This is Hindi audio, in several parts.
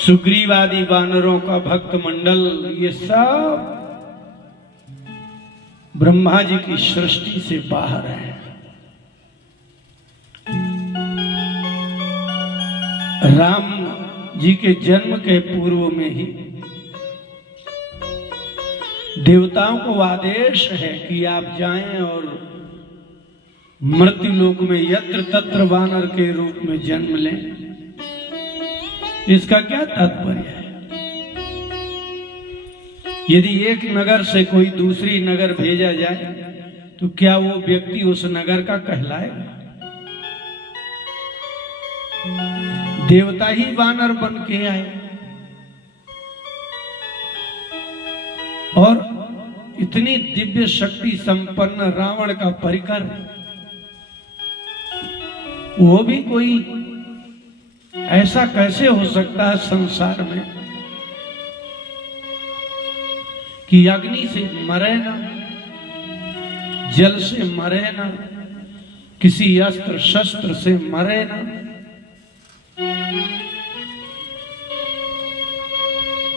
सुग्रीवादी वानरों का भक्त मंडल, ये सब ब्रह्मा जी की सृष्टि से बाहर है। राम जी के जन्म के पूर्व में ही देवताओं को आदेश है कि आप जाएं और मृत्युलोक में यत्र तत्र वानर के रूप में जन्म लें। इसका क्या तात्पर्य है? यदि एक नगर से कोई दूसरी नगर भेजा जाए तो क्या वो व्यक्ति उस नगर का कहलाएगा? देवता ही वानर बन के आए और इतनी दिव्य शक्ति संपन्न रावण का परिकर, वो भी कोई ऐसा कैसे हो सकता है संसार में कि अग्नि से मरे ना, जल से मरे ना, किसी अस्त्र शस्त्र से मरे ना,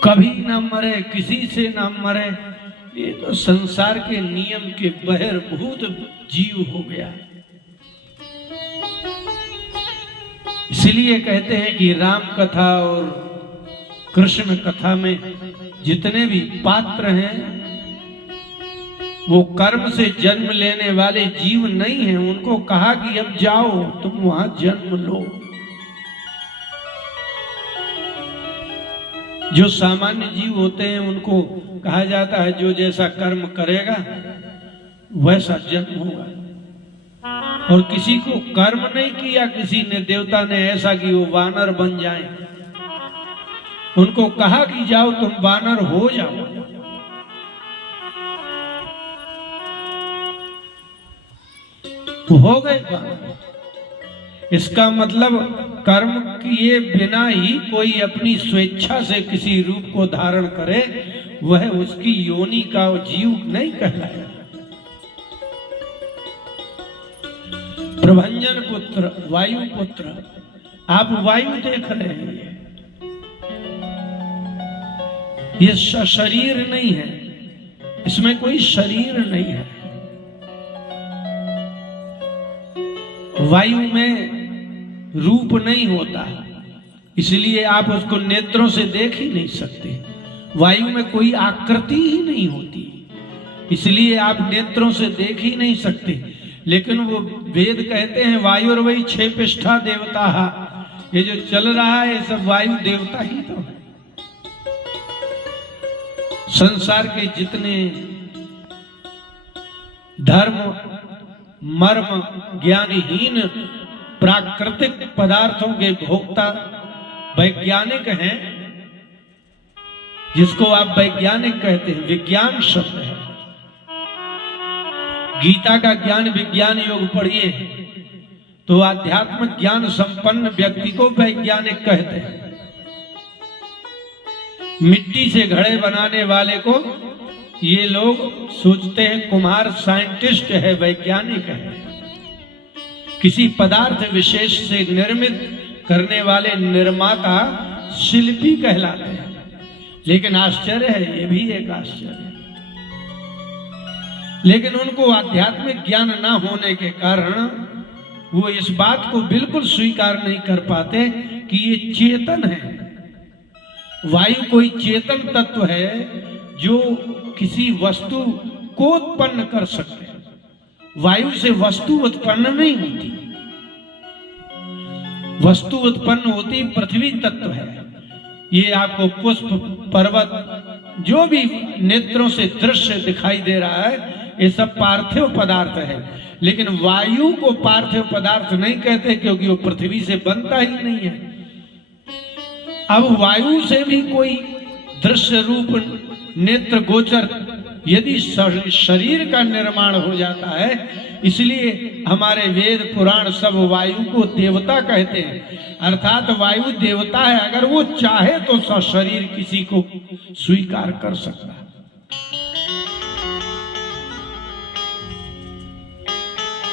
कभी ना मरे, किसी से ना मरे। ये तो संसार के नियम के बहिर्भूत जीव हो गया। इसलिए कहते हैं कि राम कथा और कृष्ण कथा में जितने भी पात्र हैं वो कर्म से जन्म लेने वाले जीव नहीं हैं। उनको कहा कि अब जाओ तुम वहां जन्म लो। जो सामान्य जीव होते हैं उनको कहा जाता है जो जैसा कर्म करेगा वैसा जन्म होगा। और किसी को कर्म नहीं किया किसी ने, देवता ने ऐसा कि वो वानर बन जाए, उनको कहा कि जाओ तुम वानर हो जाओ। हो गए वानर। इसका मतलब कर्म किए बिना ही कोई अपनी स्वेच्छा से किसी रूप को धारण करे वह उसकी योनि का जीव नहीं कहलाएगा। प्रभंजन पुत्र, वायु पुत्र, आप वायु देख रहे हैं, ये शरीर नहीं है, इसमें कोई शरीर नहीं है। वायु में रूप नहीं होता, इसलिए आप उसको नेत्रों से देख ही नहीं सकते। वायु में कोई आकृति ही नहीं होती, इसलिए आप नेत्रों से देख ही नहीं सकते। लेकिन वो वेद कहते हैं वायुर्वै छे पिष्ठा देवता। ये जो चल रहा है ये सब वायु देवता ही तो है। संसार के जितने धर्म मर्म ज्ञानहीन प्राकृतिक पदार्थों के भोक्ता वैज्ञानिक हैं, जिसको आप वैज्ञानिक कहते हैं, विज्ञान शब्द है। गीता का ज्ञान विज्ञान योग पढ़िए तो आध्यात्म ज्ञान संपन्न व्यक्ति को वैज्ञानिक कहते हैं। मिट्टी से घड़े बनाने वाले को ये लोग सोचते हैं कुम्हार साइंटिस्ट है, वैज्ञानिक है। किसी पदार्थ विशेष से निर्मित करने वाले निर्माता शिल्पी कहलाते हैं। लेकिन आश्चर्य है, ये भी एक आश्चर्य है। लेकिन उनको आध्यात्मिक ज्ञान न होने के कारण वो इस बात को बिल्कुल स्वीकार नहीं कर पाते कि ये चेतन है। वायु कोई चेतन तत्व है जो किसी वस्तु को उत्पन्न कर सकते हैं। वायु से वस्तु उत्पन्न नहीं होती, वस्तु उत्पन्न होती पृथ्वी तत्व है। ये आपको पुष्प पर्वत जो भी नेत्रों से दृश्य दिखाई दे रहा है ये सब पार्थिव पदार्थ है। लेकिन वायु को पार्थिव पदार्थ नहीं कहते क्योंकि वो पृथ्वी से बनता ही नहीं है। अब वायु से भी कोई दृश्य रूप नेत्र गोचर यदि शरीर का निर्माण हो जाता है, इसलिए हमारे वेद पुराण सब वायु को देवता कहते हैं। अर्थात वायु देवता है, अगर वो चाहे तो सशरीर किसी को स्वीकार कर सकता है।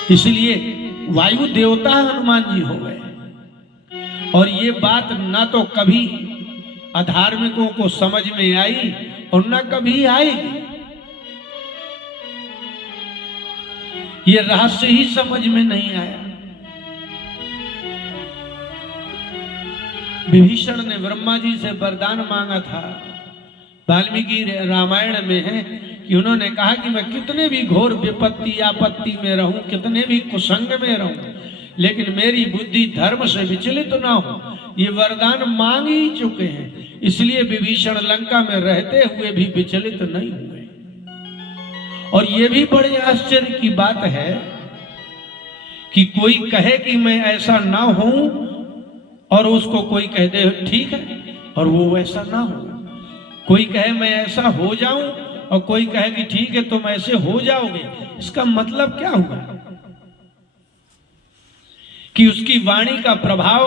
इसलिए वायु देवता हनुमान जी हो गए। और ये बात ना तो कभी अधार्मिकों को समझ में आई और न कभी आएगी। ये रहस्य ही समझ में नहीं आया। विभीषण ने ब्रह्मा जी से वरदान मांगा था। वाल्मीकि रामायण में है कि उन्होंने कहा कि मैं कितने भी घोर विपत्ति आपत्ति में रहूं, कितने भी कुसंग में रहूं, लेकिन मेरी बुद्धि धर्म से विचलित ना हो। ये वरदान मांग ही चुके हैं, इसलिए विभीषण लंका में रहते हुए भी विचलित नहीं हुए। और ये भी बड़े आश्चर्य की बात है कि कोई कहे कि मैं ऐसा ना हूं और उसको कोई कह दे ठीक है और वो वैसा ना हो। कोई कहे मैं ऐसा हो जाऊं और कोई कहे कि ठीक है तुम ऐसे हो जाओगे। इसका मतलब क्या हुआ कि उसकी वाणी का प्रभाव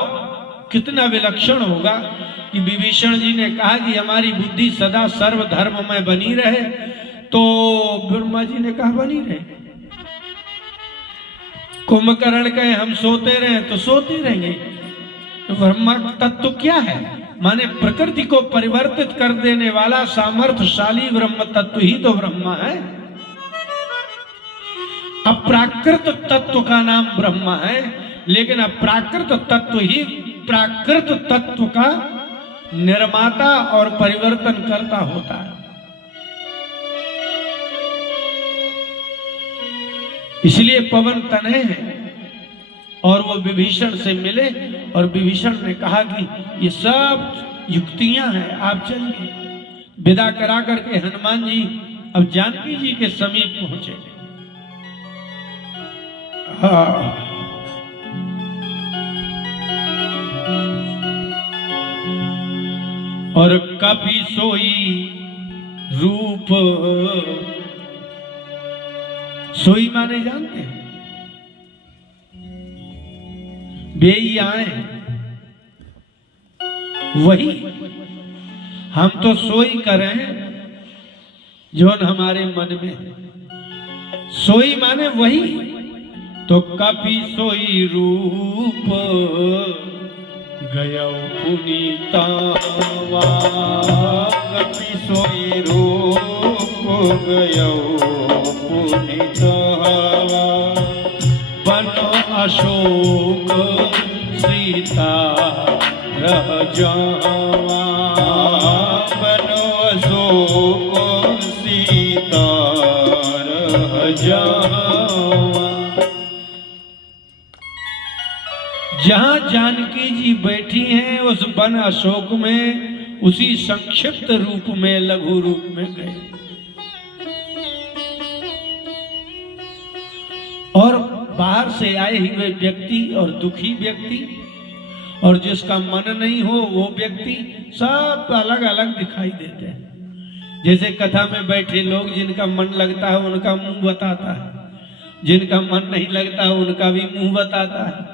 कितना विलक्षण होगा कि विभीषण जी ने कहा कि हमारी बुद्धि सदा सर्वधर्म में बनी रहे, तो ब्रह्मा जी ने कहा बनी रहे। कुंभकर्ण कहे हम सोते रहे तो सोते रहेंगे। तो ब्रह्मा तत्व क्या है? माने प्रकृति को परिवर्तित कर देने वाला सामर्थ्यशाली ब्रह्म तत्व ही तो ब्रह्मा है। अप्राकृत तत्व का नाम ब्रह्मा है, लेकिन अप्राकृत तत्व ही प्राकृत तत्व का निर्माता और परिवर्तन करता होता है। इसलिए पवन तनय है और वो विभीषण से मिले और विभीषण ने कहा कि ये सब युक्तियां हैं, आप चलिए। विदा करा करके हनुमान जी अब जानकी जी के समीप पहुंचे। और कपि सोई रूप, सोई माने जानते हैं बेई आए वही। हम तो सोई करें जो हमारे मन में है। सोई माने वही। तो कपि सोई रूप गयो पुनीतावा, कपि सोई रूप गयो पुनीतावा। बनो अशोक सीता रह जावा, बनो अशोक सीता रह जावा। जहां जानकी जी बैठी हैं उस वन अशोक में, उसी संक्षिप्त रूप में, लघु रूप में गए। और बाहर से आए हुए व्यक्ति और दुखी व्यक्ति और जिसका मन नहीं हो वो व्यक्ति सब अलग अलग दिखाई देते हैं। जैसे कथा में बैठे लोग, जिनका मन लगता है उनका मुंह बताता है, जिनका मन नहीं लगता है उनका भी मुंह बताता है।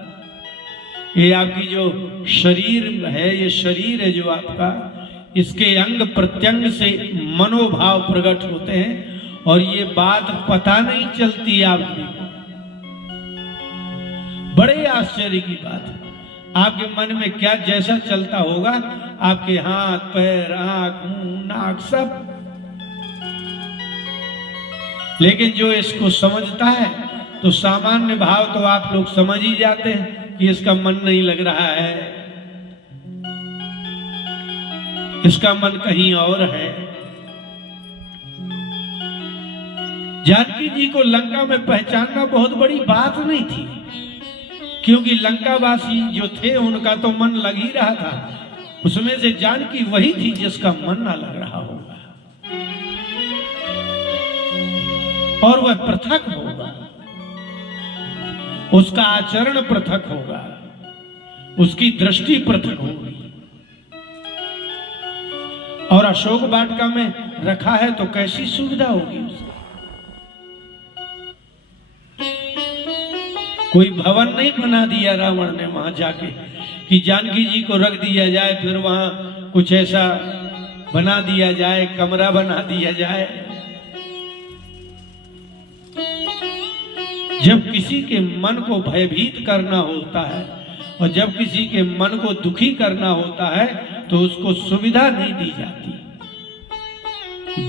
ये आपकी जो शरीर है, ये शरीर है जो आपका, इसके अंग प्रत्यंग से मनोभाव प्रकट होते हैं और ये बात पता नहीं चलती आपकी। बड़े आश्चर्य की बात है। आपके मन में क्या जैसा चलता होगा, आपके हाथ पैर आंख मुंह नाक सब। लेकिन जो इसको समझता है तो सामान्य भाव तो आप लोग समझ ही जाते हैं कि इसका मन नहीं लग रहा है, इसका मन कहीं और है। जानकी जी को लंका में पहचानना बहुत बड़ी बात नहीं थी, क्योंकि लंकावासी जो थे उनका तो मन लग ही रहा था। उसमें से जानकी वही थी जिसका मन ना लग रहा होगा, और वह पृथक होगा, उसका आचरण पृथक होगा, उसकी दृष्टि पृथक होगी। और अशोक वाटिका में रखा है तो कैसी सुविधा होगी उसकी। कोई भवन नहीं बना दिया रावण ने वहां जाके कि जानकी जी को रख दिया जाए, फिर वहां कुछ ऐसा बना दिया जाए, कमरा बना दिया जाए। जब किसी के मन को भयभीत करना होता है और जब किसी के मन को दुखी करना होता है तो उसको सुविधा नहीं दी जाती,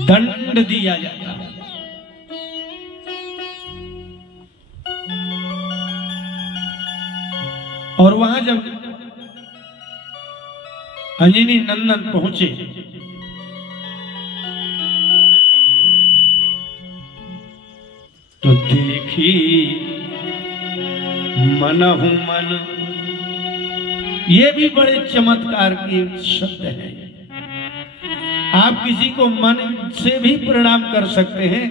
दंड दिया जाता है। और वहां जब अंजनी नंदन पहुंचे तो देखी मनहु मन, ये भी बड़े चमत्कार के शब्द है। आप किसी को मन से भी प्रणाम कर सकते हैं,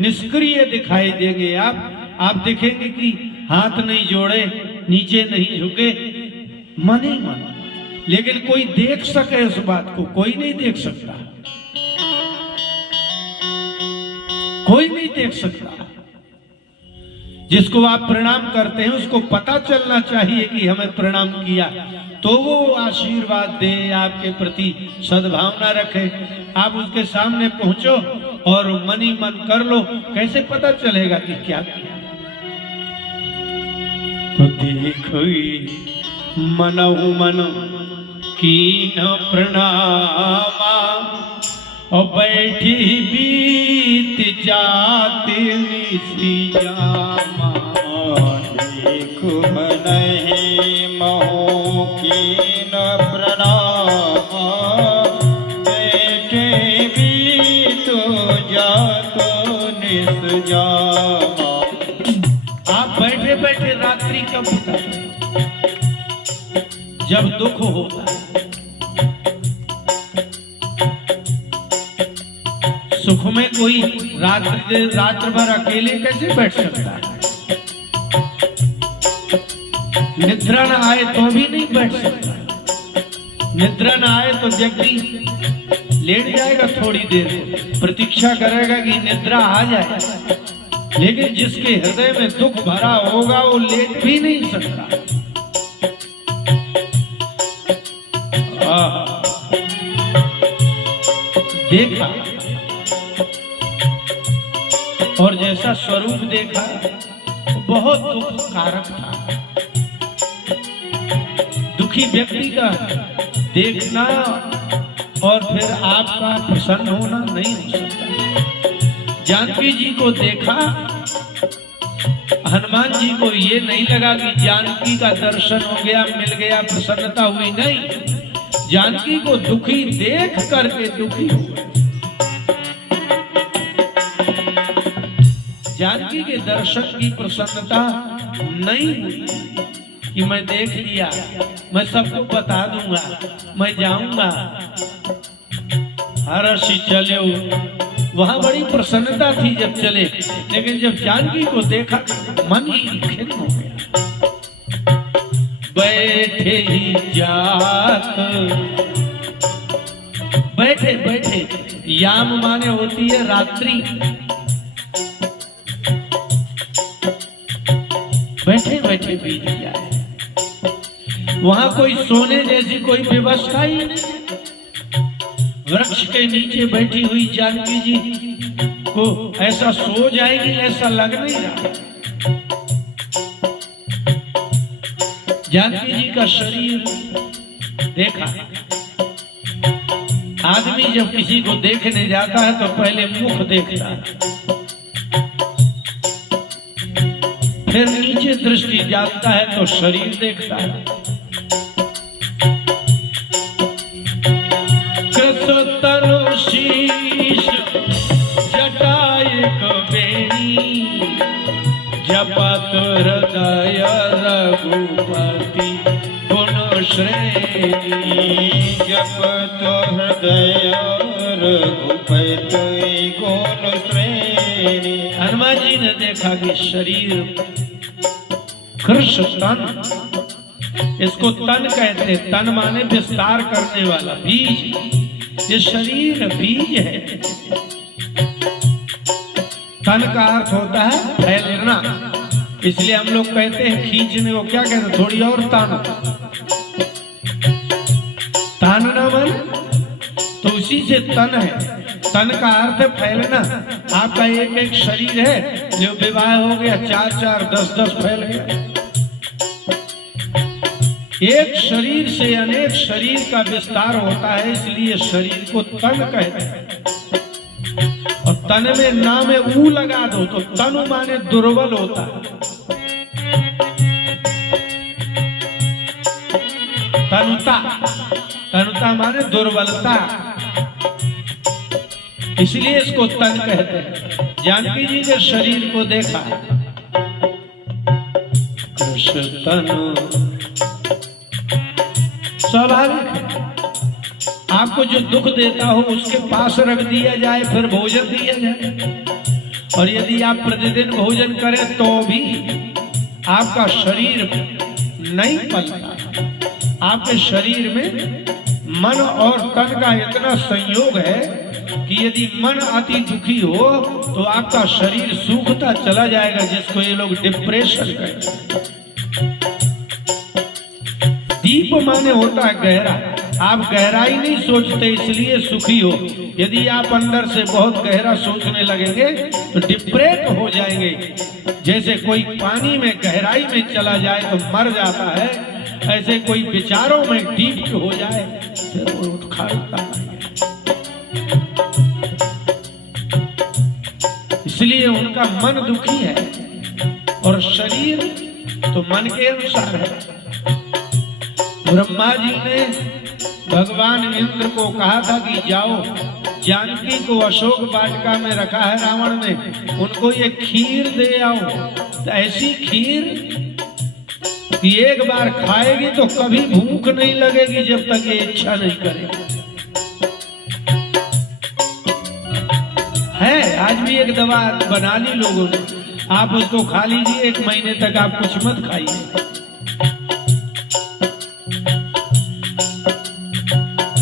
निष्क्रिय दिखाई देंगे आप देखेंगे कि हाथ नहीं जोड़े, नीचे नहीं झुके, मन ही मन। लेकिन कोई देख सके उस बात को? कोई नहीं देख सकता, कोई नहीं देख सकता। जिसको आप प्रणाम करते हैं उसको पता चलना चाहिए कि हमें प्रणाम किया, तो वो आशीर्वाद दे, आपके प्रति सद्भावना रखे। आप उसके सामने पहुंचो और मन ही मन कर लो, कैसे पता चलेगा कि क्या किया? तो देखो मनहु मन कीन प्रणामा, और बैठी बीत जाती निशियामा। देखो मनहि महु कीन प्रणामा, बैठे बीत जातो निशियामा। आप बैठे बैठे रात्रि कब होता है? जब दुख होता है। सुख में कोई रात्र भर अकेले कैसे बैठ सकता है? निद्रा न आए तो भी नहीं बैठ सकता। निद्रा न आए तो व्यक्ति लेट जाएगा, थोड़ी देर प्रतीक्षा करेगा कि निद्रा आ जाए। लेकिन जिसके हृदय में दुख भरा होगा वो लेट भी नहीं सकता। देखा और जैसा स्वरूप देखा बहुत दुखकारक था। दुखी व्यक्ति का देखना और फिर आपका प्रसन्न होना नहीं हो सकता। जानकी जी को देखा, हनुमान जी को ये नहीं लगा कि जानकी का दर्शन हो गया, मिल गया, प्रसन्नता हुई। नहीं, जानकी को दुखी देख करके दुखी हुए। जानकी के दर्शन की प्रसन्नता नहीं हुई कि मैं देख लिया, मैं सबको बता दूंगा, मैं जाऊंगा, हर्षि चले। वहां बड़ी प्रसन्नता थी जब चले, लेकिन जब जानकी को देखा मन ही खिन्न हो गया। बैठे ही जात, बैठे बैठे, याम माने होती है रात्रि। बैठे बैठे बीत जाए। वहां कोई सोने जैसी कोई व्यवस्था ही नहीं। वृक्ष के नीचे बैठी हुई जानकी जी को ऐसा सो जाएगी ऐसा लग नहीं रहा। जानकी जी का शरीर देखा। आदमी जब किसी को देखने जाता है तो पहले मुख देखता है, फिर नीचे दृष्टि जाता है तो शरीर देखता है। कृततरु शीश जटाय कबेरी, जपत हृदय रघुपति गुण श्रेणी। जपत हृदय रघुपति गुण श्रेणी। हनुमान जी ने देखा कि शरीर कृष तन, इसको तन कहते। तन माने विस्तार करने वाला, बीज। ये शरीर बीज है। तन का अर्थ होता है फैलना, इसलिए हम लोग कहते हैं खींचने को क्या कहते हैं? थोड़ी और तानो। तानना मन तो उसी से तन है। तन का अर्थ है फैलना। आपका एक एक शरीर है, जो विवाह हो गया 4-4, 10-10 फैल गया। एक शरीर से अनेक शरीर का विस्तार होता है, इसलिए शरीर को तन कहते हैं। और तन में ना में ऊ लगा दो तो तनु माने दुर्बल होता है। तनुता, तनुता माने दुर्बलता, इसलिए इसको तन कहते हैं। जानकी जी ने शरीर को देखा, कृष्ण तनु स्वाभाविक है, आपको जो दुख देता हो उसके पास रख दिया जाए, फिर भोजन दिया जाए। और यदि आप प्रतिदिन भोजन करें तो भी आपका शरीर नहीं पलता। आपके शरीर में मन और तन का इतना संयोग है कि यदि मन अति दुखी हो तो आपका शरीर सूखता चला जाएगा, जिसको ये लोग डिप्रेशन कहते हैं। दीप माने होता है गहरा, आप गहराई नहीं सोचते इसलिए सुखी हो। यदि आप अंदर से बहुत गहरा सोचने लगेंगे तो डिप्रेट हो जाएंगे। जैसे कोई पानी में गहराई में चला जाए तो मर जाता है, ऐसे कोई विचारों में डीप हो जाए फिर वो उठ खड़ता है। इसलिए उनका मन दुखी है और शरीर तो मन के अनुसार है। ब्रह्मा जी ने भगवान इंद्र को कहा था कि जाओ, जानकी को अशोक वाटिका में रखा है रावण ने, उनको ये खीर दे आओ। तो ऐसी खीर कि एक बार खाएगी तो कभी भूख नहीं लगेगी जब तक ये इच्छा नहीं करेगी। है आज भी एक दवा बना ली लोगों ने, आप उसको खा लीजिए, 1 महीने तक आप कुछ मत खाइए।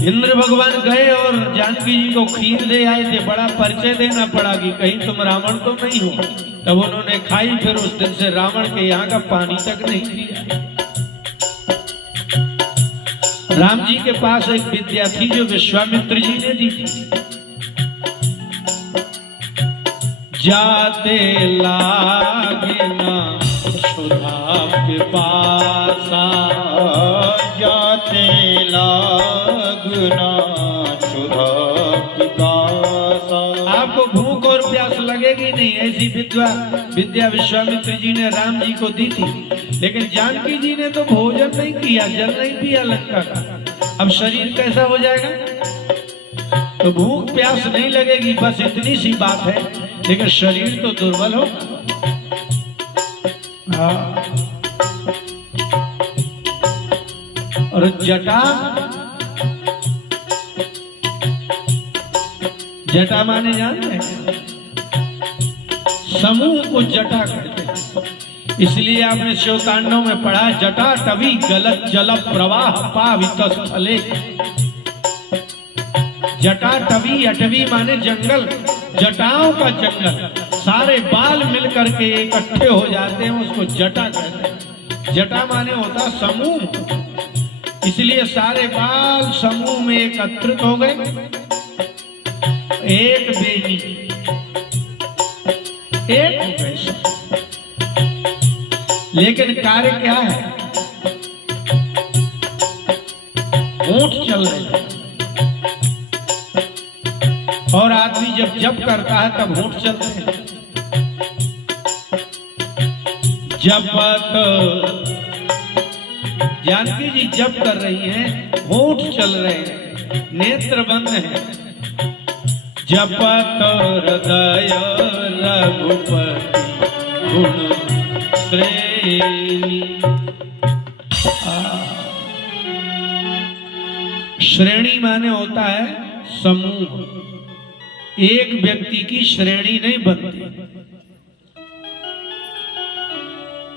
इंद्र भगवान गए और जानकी जी को खीर दे आए थे। बड़ा परिचय देना पड़ा कि कहीं तुम रावण तो नहीं हो। तब उन्होंने खाई, फिर उस दिन से रावण के यहाँ का पानी तक नहीं पिया। राम जी के पास एक विद्या थी जो विश्वामित्र जी ने दी थी। जाते लागे ना सुधा के पासा, जाते लागना सुधा की पासा। आपको भूख और प्यास लगेगी नहीं, ऐसी विद्या विश्वामित्र जी ने राम जी को दी थी। लेकिन जानकी जी ने तो भोजन नहीं किया, जल नहीं पिया लंका का। अब शरीर कैसा हो जाएगा? तो भूख प्यास नहीं लगेगी, बस इतनी सी बात है। लेकिन शरीर तो दुर्बल हो। और जटा, जटा माने जानते हैं, समूह को जटा कहते हैं। इसलिए आपने शिवतांडव में पढ़ा, जटा टवी गलत जल प्रवाह पावित स्थले। जटा टवी, अटवी माने जंगल, जटाओं का जंगल, सारे बाल मिलकर के इकट्ठे हो जाते हैं, उसको जटा कहते हैं। जटा माने होता समूह, इसलिए सारे बाल समूह में एकत्रित हो गए, एक बेनी, एक हो गए। लेकिन कार्य क्या है? होंठ चल रहे हैं और आदमी जब जप करता है तब होंठ चलते हैं। जपत जानकी जी जप कर रही हैं, होंठ चल रहे हैं, नेत्र बंद हैं। जपत हृदय रघुपति गुण श्रेणी। श्रेणी माने होता है समूह, एक व्यक्ति की श्रेणी नहीं बनती।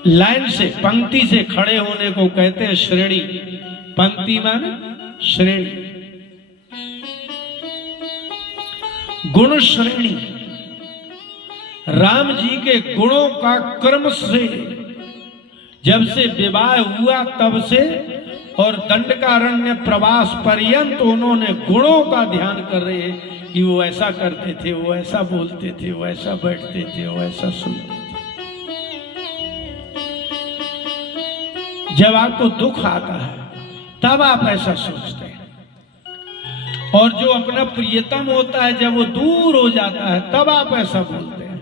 लाइन से, पंक्ति से खड़े होने को कहते हैं श्रेणी। पंक्ति माने श्रेणी। गुण श्रेणी, राम जी के गुणों का क्रम से जब से विवाह हुआ तब से और दंडकारण्य प्रवास पर्यंत उन्होंने गुणों का ध्यान कर रहे हैं कि वो ऐसा करते थे, वो ऐसा बोलते थे, वो ऐसा बैठते थे, वो ऐसा सुनते थे। जब आपको दुख आता है तब आप ऐसा सोचते हैं, और जो अपना प्रियतम होता है जब वो दूर हो जाता है तब आप ऐसा बोलते हैं।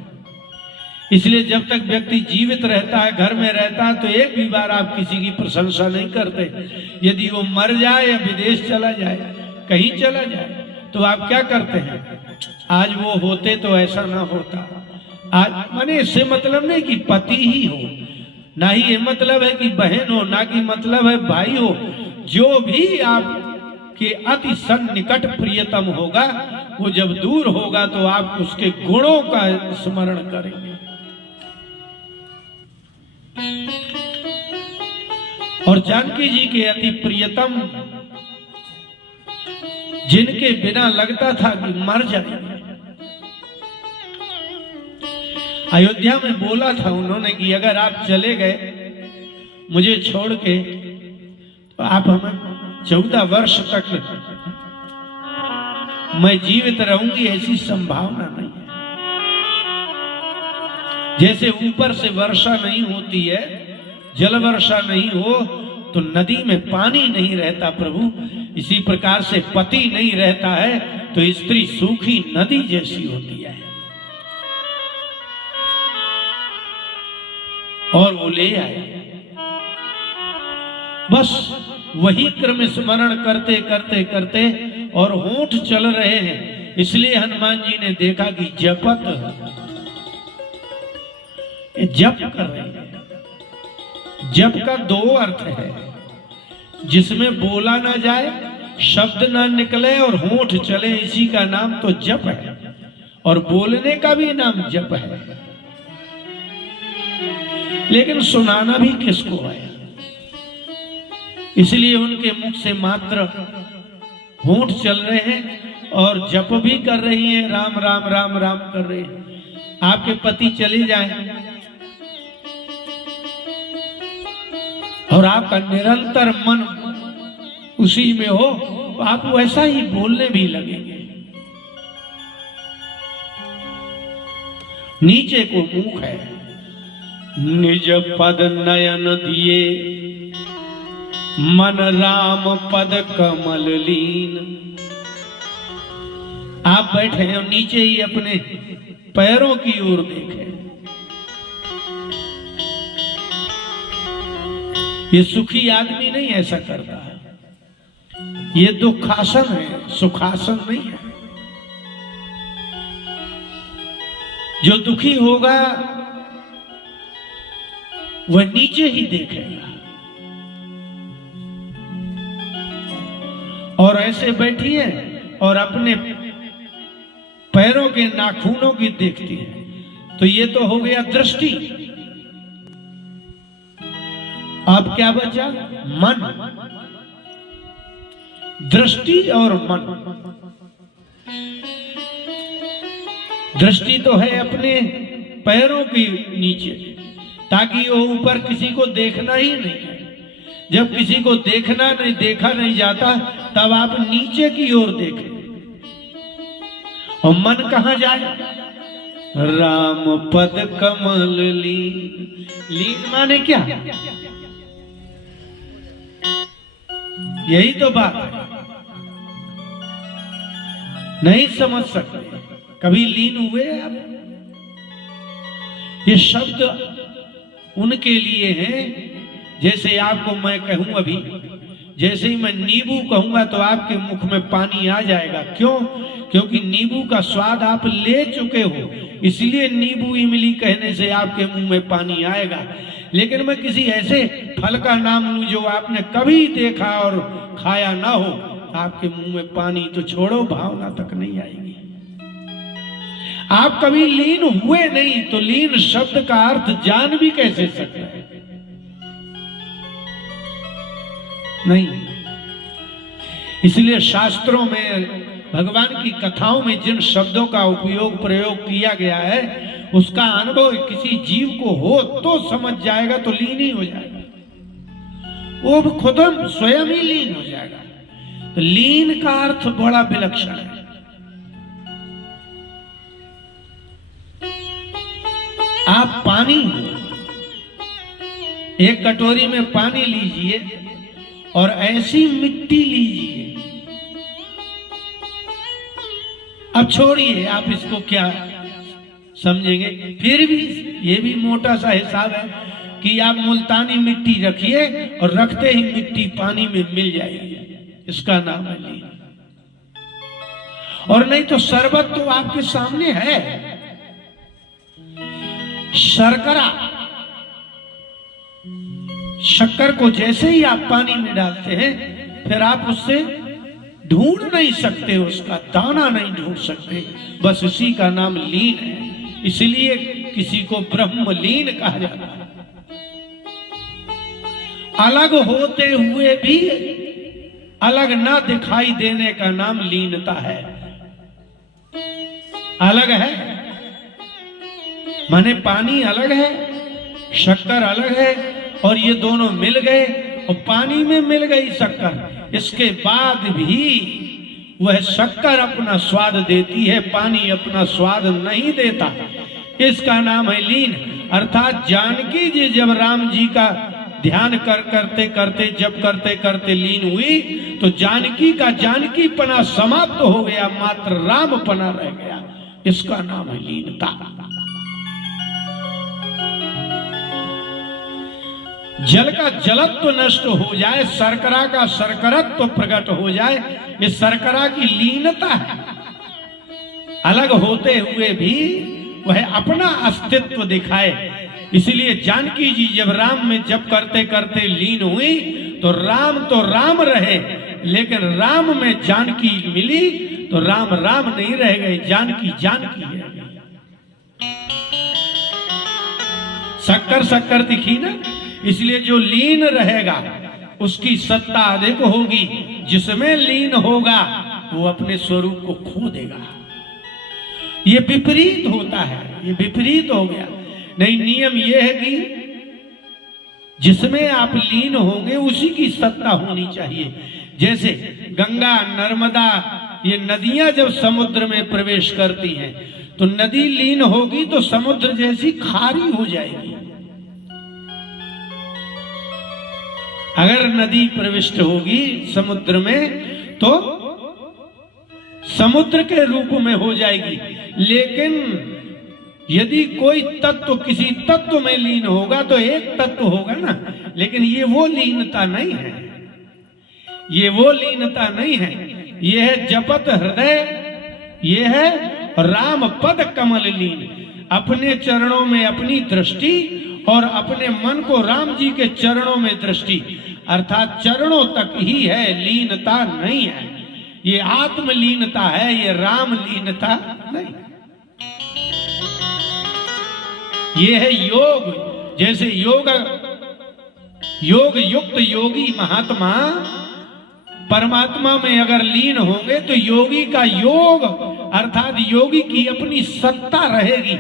इसलिए जब तक व्यक्ति जीवित रहता है, घर में रहता है, तो एक भी बार आप किसी की प्रशंसा नहीं करते। यदि वो मर जाए या विदेश चला जाए, कहीं चला जाए, तो आप क्या करते हैं? आज वो होते तो ऐसा ना होता। आज माने इससे मतलब नहीं कि पति ही हो, ना ही ये मतलब है कि बहन हो, ना कि मतलब है भाई हो। जो भी आपके अति सन्निकट प्रियतम होगा, वो जब दूर होगा तो आप उसके गुणों का स्मरण करेंगे। और जानकी जी के अति प्रियतम, जिनके बिना लगता था कि मर जाएंगे, अयोध्या में बोला था उन्होंने कि अगर आप चले गए मुझे छोड़ के, तो आप हमें 14 वर्ष तक मैं जीवित रहूंगी, ऐसी संभावना नहीं है। जैसे ऊपर से वर्षा नहीं होती है, जल वर्षा नहीं हो तो नदी में पानी नहीं रहता प्रभु, इसी प्रकार से पति नहीं रहता है तो स्त्री सूखी नदी जैसी होती है। और वो ले आए। बस वही क्रम स्मरण करते करते करते और होंठ चल रहे हैं। इसलिए हनुमान जी ने देखा कि जपत, जप कर रहे हैं। जप का 2 अर्थ है, जिसमें बोला ना जाए, शब्द ना निकले और होंठ चले, इसी का नाम तो जप है। और बोलने का भी नाम जप है। लेकिन सुनाना भी किसको है? इसलिए उनके मुख से मात्र होंठ चल रहे हैं और जप भी कर रही हैं, राम राम राम राम कर रहे हैं। आपके पति चले जाएं और आपका निरंतर मन उसी में हो, तो आप वैसा ही बोलने भी लगेंगे। नीचे को मुख है, निज पद नयन दिए, मन राम पद कमल लीन। आप बैठे हैं और नीचे ही अपने पैरों की ओर देखें। ये सुखी आदमी नहीं ऐसा करता है, ये दुखासन है, सुखासन नहीं है। जो दुखी होगा वह नीचे ही देखेगा। और ऐसे बैठी है और अपने पैरों के नाखूनों की देखती है, तो ये तो हो गया दृष्टि। अब क्या बचा? मन। दृष्टि और मन। दृष्टि तो है अपने पैरों के नीचे, ताकि वो ऊपर किसी को देखना ही नहीं है। जब किसी को देखा नहीं जाता, तब आप नीचे की ओर देखें। और मन कहां जाए? राम पद कमल लीन। लीन माने क्या? यही तो बात है, नहीं समझ सकते। कभी लीन हुए आप? ये शब्द उनके लिए हैं, जैसे आपको मैं कहूं अभी, जैसे ही मैं नींबू कहूंगा तो आपके मुख में पानी आ जाएगा। क्यों? क्योंकि नींबू का स्वाद आप ले चुके हो, इसलिए नींबू इमली कहने से आपके मुंह में पानी आएगा। लेकिन मैं किसी ऐसे फल का नाम लूं जो आपने कभी देखा और खाया ना हो, आपके मुंह में पानी तो छोड़ो, भावना तक नहीं आएगी। आप कभी लीन हुए नहीं, तो लीन शब्द का अर्थ जान भी कैसे सकते हैं? नहीं। इसलिए शास्त्रों में, भगवान की कथाओं में जिन शब्दों का उपयोग प्रयोग किया गया है, उसका अनुभव किसी जीव को हो तो समझ जाएगा, तो लीन ही हो जाएगा। वो खुद स्वयं ही लीन हो जाएगा। तो लीन का अर्थ बड़ा विलक्षण है। आप पानी हो, एक कटोरी में पानी लीजिए और ऐसी मिट्टी लीजिए। अब छोड़िए आप इसको क्या समझेंगे, फिर भी ये भी मोटा सा हिसाब है कि आप मुल्तानी मिट्टी रखिए और रखते ही मिट्टी पानी में मिल जाएगी, इसका नाम है लीन। और नहीं तो शरबत तो आपके सामने है। शर्करा, शक्कर को जैसे ही आप पानी में डालते हैं फिर आप उससे ढूंढ नहीं सकते, उसका दाना नहीं ढूंढ सकते, बस उसी का नाम लीन है। इसलिए किसी को ब्रह्मलीन कहा जाता है। अलग होते हुए भी अलग ना दिखाई देने का नाम लीनता है। अलग है माने पानी अलग है, शक्कर अलग है, और ये दोनों मिल गए और पानी में मिल गई शक्कर, इसके बाद भी वह शक्कर अपना स्वाद देती है, पानी अपना स्वाद नहीं देता, इसका नाम है लीन। अर्थात जानकी जी जब राम जी का ध्यान करते करते लीन हुई तो जानकी का जानकी पना समाप्त हो गया, मात्र राम पना रह गया, इसका नाम है लीनता। जल का जलत्व नष्ट हो जाए, शर्करा का शर्करत्व प्रकट हो जाए, इस शर्करा की लीनता है। अलग होते हुए भी वह अपना अस्तित्व दिखाए। इसलिए जानकी जी जब राम में जप करते करते लीन हुई तो राम रहे, लेकिन राम में जानकी मिली तो राम राम नहीं रह गए, जानकी जानकी रह गई। शक्कर शक्कर दिखी ना, इसलिए जो लीन रहेगा उसकी सत्ता अधिक होगी, जिसमें लीन होगा वो अपने स्वरूप को खो देगा। ये विपरीत होता है, ये विपरीत हो गया। नहीं, नियम ये है कि जिसमें आप लीन होंगे उसी की सत्ता होनी चाहिए। जैसे गंगा नर्मदा ये नदियां जब समुद्र में प्रवेश करती हैं तो नदी लीन होगी तो समुद्र जैसी खारी हो जाएगी। अगर नदी प्रविष्ट होगी समुद्र में तो समुद्र के रूप में हो जाएगी। लेकिन यदि कोई तत्व किसी तत्व में लीन होगा तो एक तत्व होगा ना, लेकिन ये वो लीनता नहीं है, ये वो लीनता नहीं है। ये है जपत हृदय, ये है राम पद कमल लीन। अपने चरणों में अपनी दृष्टि और अपने मन को राम जी के चरणों में दृष्टि, अर्थात चरणों तक ही है, लीनता नहीं है। ये आत्मलीनता है, ये राम लीनता नहीं। ये है योग। जैसे योग युक्त योगी महात्मा परमात्मा में अगर लीन होंगे तो योगी का योग अर्थात योगी की अपनी सत्ता रहेगी,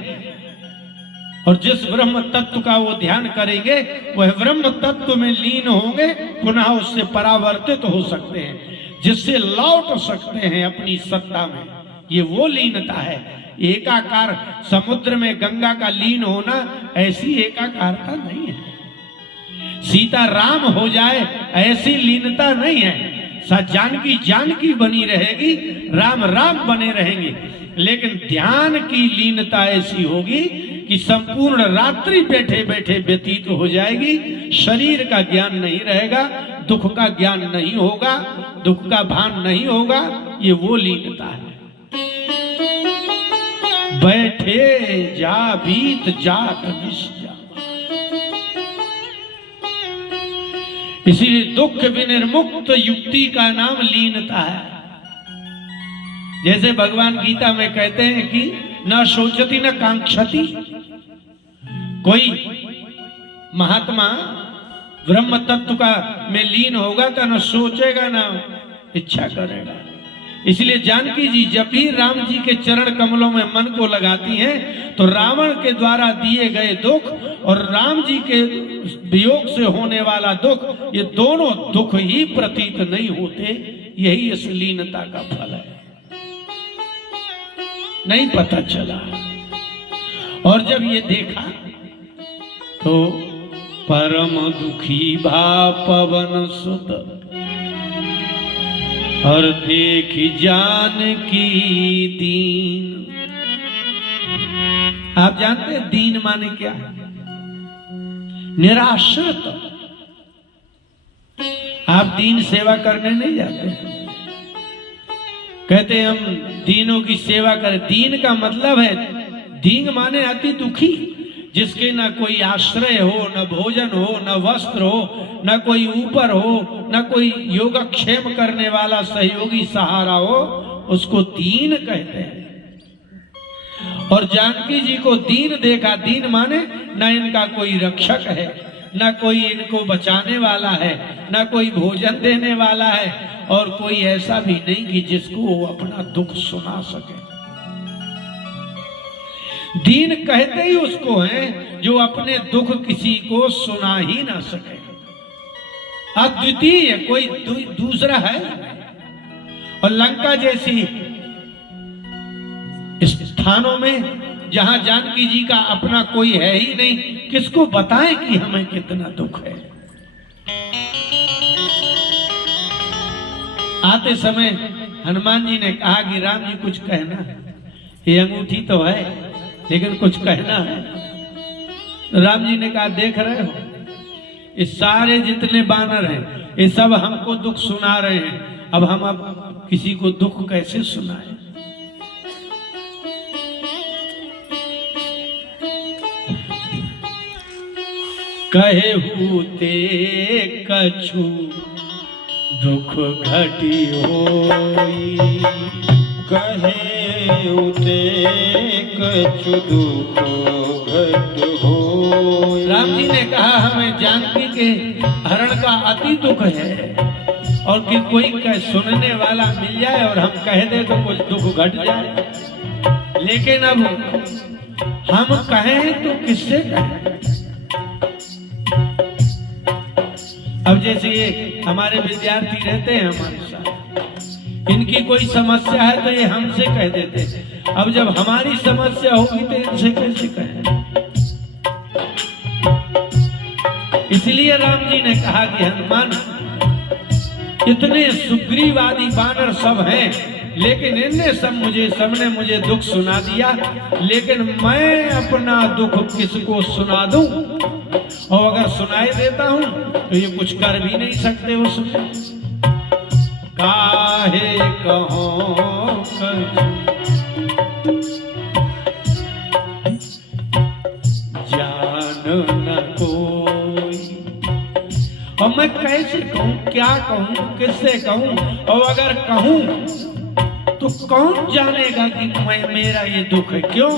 और जिस ब्रह्म तत्व का वो ध्यान करेंगे वह ब्रह्म तत्व में लीन होंगे, पुनः उससे परावर्तित हो सकते हैं, जिससे लौट सकते हैं अपनी सत्ता में। ये वो लीनता है। एकाकार समुद्र में गंगा का लीन होना ऐसी एकाकारता नहीं है। सीता राम हो जाए ऐसी लीनता नहीं है। जानकी जानकी बनी रहेगी, राम राम बने रहेंगे, लेकिन ध्यान की लीनता ऐसी होगी कि संपूर्ण रात्रि बैठे बैठे व्यतीत हो जाएगी, शरीर का ज्ञान नहीं रहेगा, दुख का ज्ञान नहीं होगा, दुख का भान नहीं होगा। ये वो लीनता है। बैठे जा बीत जात निश्चा, इसीलिए दुख विनिर्मुक्त युक्ति का नाम लीनता है। जैसे भगवान गीता में कहते हैं कि न सोचती न कांक्षती। कोई महात्मा ब्रह्म तत्व का में लीन होगा तो न सोचेगा न इच्छा करेगा। इसलिए जानकी जी जब भी राम जी के चरण कमलों में मन को लगाती हैं तो रावण के द्वारा दिए गए दुख और राम जी के वियोग से होने वाला दुख, ये दोनों दुख ही प्रतीत नहीं होते। यही इस लीनता का फल है। नहीं पता चला। और जब ये देखा तो परम दुखी भा पवन सुत, और देख जान की दीन। आप जानते हैं दीन माने क्या है? निराश्रित। आप दीन सेवा करने नहीं जाते, कहते हम दीनों की सेवा करें। दीन का मतलब है, दीन माने अति दुखी, जिसके ना कोई आश्रय हो, न भोजन हो, न वस्त्र हो, न कोई ऊपर हो, न कोई योगक्षेम करने वाला सहयोगी सहारा हो, उसको दीन कहते हैं। और जानकी जी को दीन देखा। दीन माने न इनका कोई रक्षक है, न कोई इनको बचाने वाला है, न कोई भोजन देने वाला है, और कोई ऐसा भी नहीं कि जिसको वो अपना दुख सुना सके। दीन कहते ही उसको हैं जो अपने दुख किसी को सुना ही ना सके। अद्वितीय, कोई दूसरा है। और लंका जैसी स्थानों में जहां जानकी जी का अपना कोई है ही नहीं, किसको बताएं कि हमें कितना दुख है। आते समय हनुमान जी ने कहा कि राम जी कुछ कहना है, ये अंगूठी तो है लेकिन कुछ कहना है। तो राम जी ने कहा देख रहे हो, ये सारे जितने बानर हैं ये सब हमको दुख सुना रहे हैं, अब हम किसी को दुख कैसे सुनाएं। कहे हूते कछु दुख घटी होई, कहे उते कछु दुख घट होई। राम जी ने कहा हमें जानकी के हरण का अति दुख है, और कि कोई सुनने वाला मिल जाए और हम कह दे तो कुछ दुख घट जाए। लेकिन अब हम कहें तो किससे कहें? अब जैसे ये हमारे विद्यार्थी रहते हैं हमारे साथ, इनकी कोई समस्या है तो ये हमसे कह देते हैं। अब जब हमारी समस्या होगी तो इनसे कैसे कहें? इसलिए राम जी ने कहा कि हनुमान, इतने सुग्रीवादी बानर सब हैं, लेकिन इनने सबने मुझे दुख सुना दिया, लेकिन मैं अपना दुख किसको सुना दूं? और अगर सुनाई देता हूं तो ये कुछ कर भी नहीं सकते। उसमें काहे कहो जान न कोई, और मैं कैसे कहूं, क्या कहूं, किससे कहूं? और अगर कहूं तो कौन जानेगा कि मेरा ये दुख है? क्यों?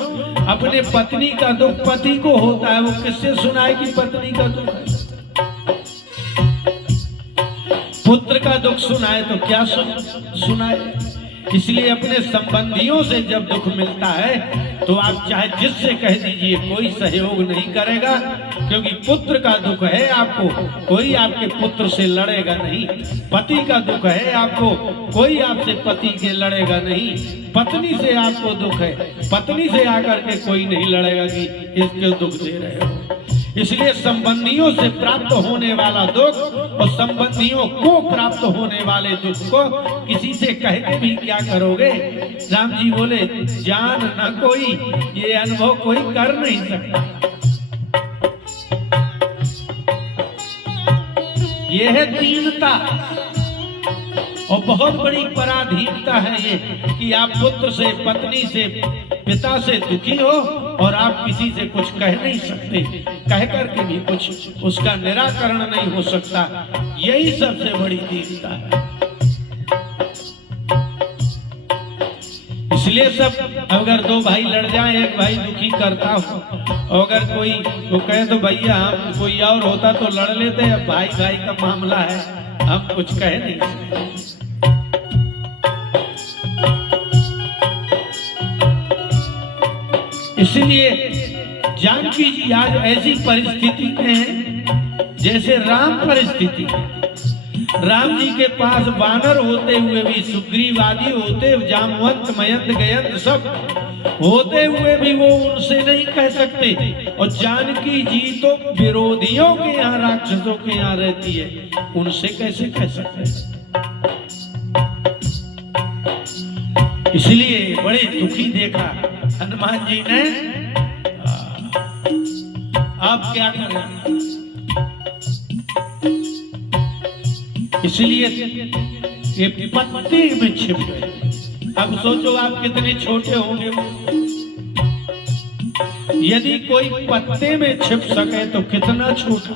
अपने पत्नी का दुख पति को होता है, वो किससे सुनाए कि पत्नी का दुख है? पुत्र का दुख सुनाए तो क्या सुनाए? इसलिए अपने संबंधियों से जब दुख मिलता है तो आप चाहे जिससे कह दीजिए, कोई सहयोग नहीं करेगा, क्योंकि पुत्र का दुख है आपको, कोई आपके पुत्र से लड़ेगा नहीं। पति का दुख है आपको, कोई आपसे पति के लड़ेगा नहीं। पत्नी से आपको दुख है, पत्नी से आकर के कोई नहीं लड़ेगा कि इसके दुख दे रहे हो। इसलिए संबंधियों से प्राप्त होने वाला दुख और संबंधियों को प्राप्त होने वाले दुख को किसी से कह के भी क्या करोगे? राम जी बोले जान न कोई, ये अनुभव कोई कर नहीं सकता। ये है दीनता, और बहुत बड़ी पराधीनता है ये कि आप पुत्र से, पत्नी से, पिता से दुखी हो और आप किसी से कुछ कह नहीं सकते, कह करके भी कुछ उसका निराकरण नहीं हो सकता। यही सबसे बड़ी दीनता है। इसलिए सब, अगर दो भाई लड़ जाए, एक भाई दुखी करता हो, और अगर कोई तो कहे तो भैया हम, कोई और होता तो लड़ लेते, अब भाई भाई का मामला है, हम कुछ कह नहीं सकते। इसलिए जानकी जी आज ऐसी परिस्थिति में हैं जैसे राम परिस्थिति। राम जी के पास वानर होते हुए भी, सुग्रीव आदि होते, जामवंत मयंत गयंत सब होते हुए भी वो उनसे नहीं कह सकते। और जानकी जी तो विरोधियों के यहाँ, राक्षसों के यहाँ रहती है, उनसे कैसे कह सकते हैं। इसलिए बड़े दुखी देखा हनुमान जी ने। आप क्या करें, इसलिए ये पत्ते में छिप गए। अब सोचो आप कितने छोटे होंगे। यदि कोई पत्ते में छिप सके तो कितना छोटा।